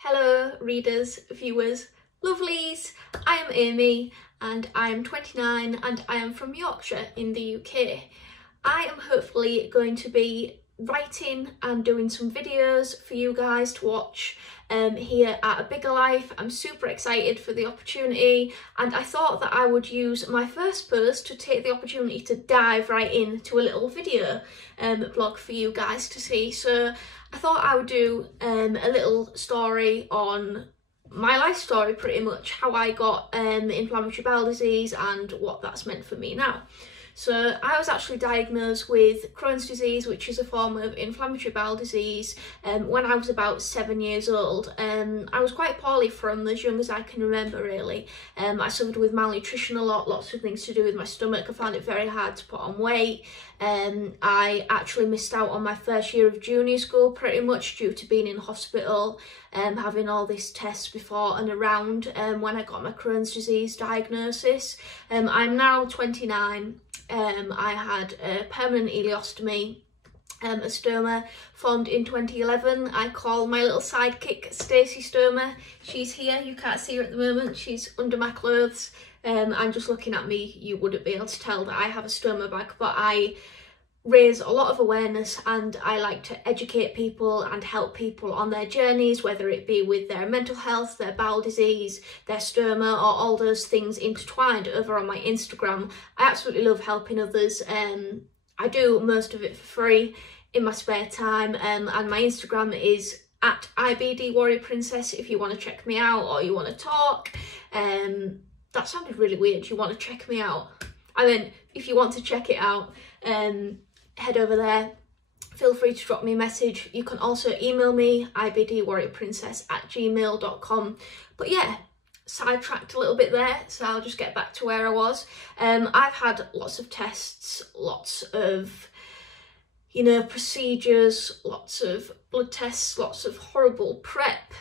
Hello readers, viewers, lovelies, I am Amy and I am 29 and I am from Yorkshire in the UK. I am hopefully going to be writing and doing some videos for you guys to watch here at A Bigger Life. I'm super excited for the opportunity and I thought that I would use my first post to take the opportunity to dive right into a little video blog for you guys to see. So I thought I would do a little story on my life story, pretty much how I got inflammatory bowel disease and what that's meant for me now. So I was actually diagnosed with Crohn's disease, which is a form of inflammatory bowel disease, when I was about 7 years old. I was quite poorly from as young as I can remember, really. I suffered with malnutrition a lot, lots of things to do with my stomach. I found it very hard to put on weight. I actually missed out on my first year of junior school pretty much due to being in hospital, having all these tests before and around when I got my Crohn's disease diagnosis. I'm now 29. I had a permanent ileostomy, a stoma formed in 2011. I call my little sidekick Stacey Stoma. She's here, you can't see her at the moment, she's under my clothes. And just looking at me, you wouldn't be able to tell that I have a stoma bag, but I raise a lot of awareness and I like to educate people and help people on their journeys, whether it be with their mental health, their bowel disease, their stoma, or all those things intertwined over on my Instagram. I absolutely love helping others. I do most of it for free in my spare time, and my Instagram is at IBD Warrior Princess if you want to check me out or you want to talk. That sounded really weird, you want to check me out. I mean, if you want to check it out, head over there, feel free to drop me a message. You can also email me, ibdwarriorprincess@gmail.com. But yeah, sidetracked a little bit there, so I'll just get back to where I was. I've had lots of tests, lots of, you know, procedures, lots of blood tests, lots of horrible prep.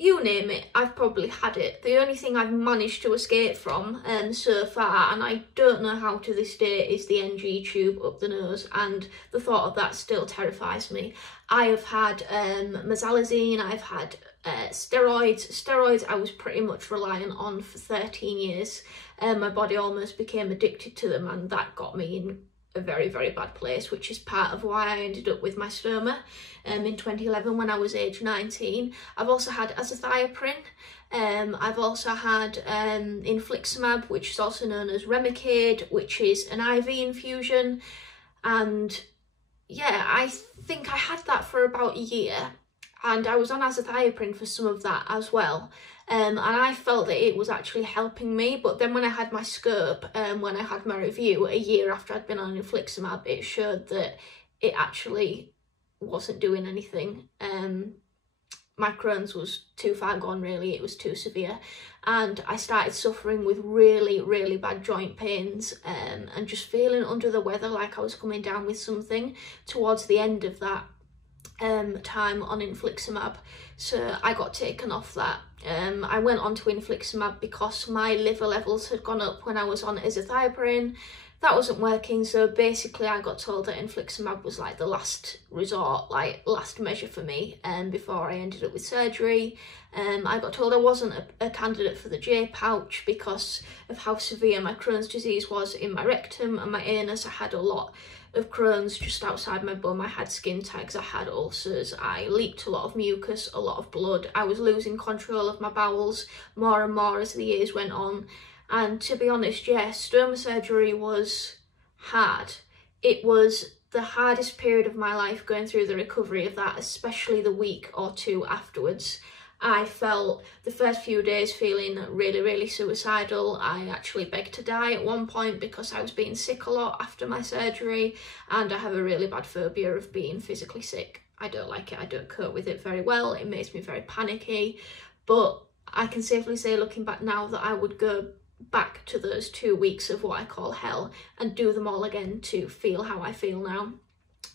You name it, I've probably had it. The only thing I've managed to escape from so far, and I don't know how to this day, is the NG tube up the nose, and the thought of that still terrifies me. I have had mesalazine, I've had steroids. Steroids I was pretty much reliant on for 13 years. My body almost became addicted to them, and that got me in a very, very bad place, which is part of why I ended up with my stoma in 2011 when I was age 19. I've also had azathioprine. I've also had infliximab, which is also known as Remicade, which is an IV infusion. And yeah, I think I had that for about a year, and I was on azathioprine for some of that as well. And I felt that it was actually helping me, but then when I had my scope, when I had my review a year after I'd been on infliximab, it showed that it actually wasn't doing anything. My Crohn's was too far gone, really, it was too severe, and I started suffering with really, really bad joint pains and just feeling under the weather, like I was coming down with something towards the end of that time on infliximab. So I got taken off that. I went on to infliximab because my liver levels had gone up when I was on azathioprine. That wasn't working, so basically I got told that infliximab was like the last resort, like last measure for me, before I ended up with surgery. I got told I wasn't a candidate for the J pouch because of how severe my Crohn's disease was in my rectum and my anus. I had a lot of Crohn's just outside my bum. I had skin tags, I had ulcers, I leaked a lot of mucus, a lot of blood. I was losing control of my bowels more and more as the years went on. And to be honest, yeah, stoma surgery was hard. It was the hardest period of my life going through the recovery of that, especially the week or two afterwards. I felt the first few days feeling really, really suicidal. I actually begged to die at one point because I was being sick a lot after my surgery, and I have a really bad phobia of being physically sick. I don't like it, I don't cope with it very well, it makes me very panicky, but I can safely say, looking back now, that I would go back to those 2 weeks of what I call hell and do them all again to feel how I feel now.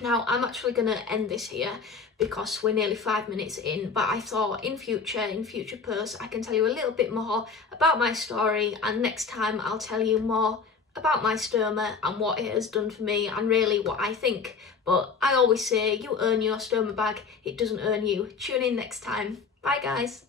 Now, I'm actually going to end this here because we're nearly 5 minutes in, but I thought in future posts I can tell you a little bit more about my story, and next time I'll tell you more about my stoma and what it has done for me and really what I think. But I always say, you earn your stoma bag, it doesn't earn you. Tune in next time. Bye guys.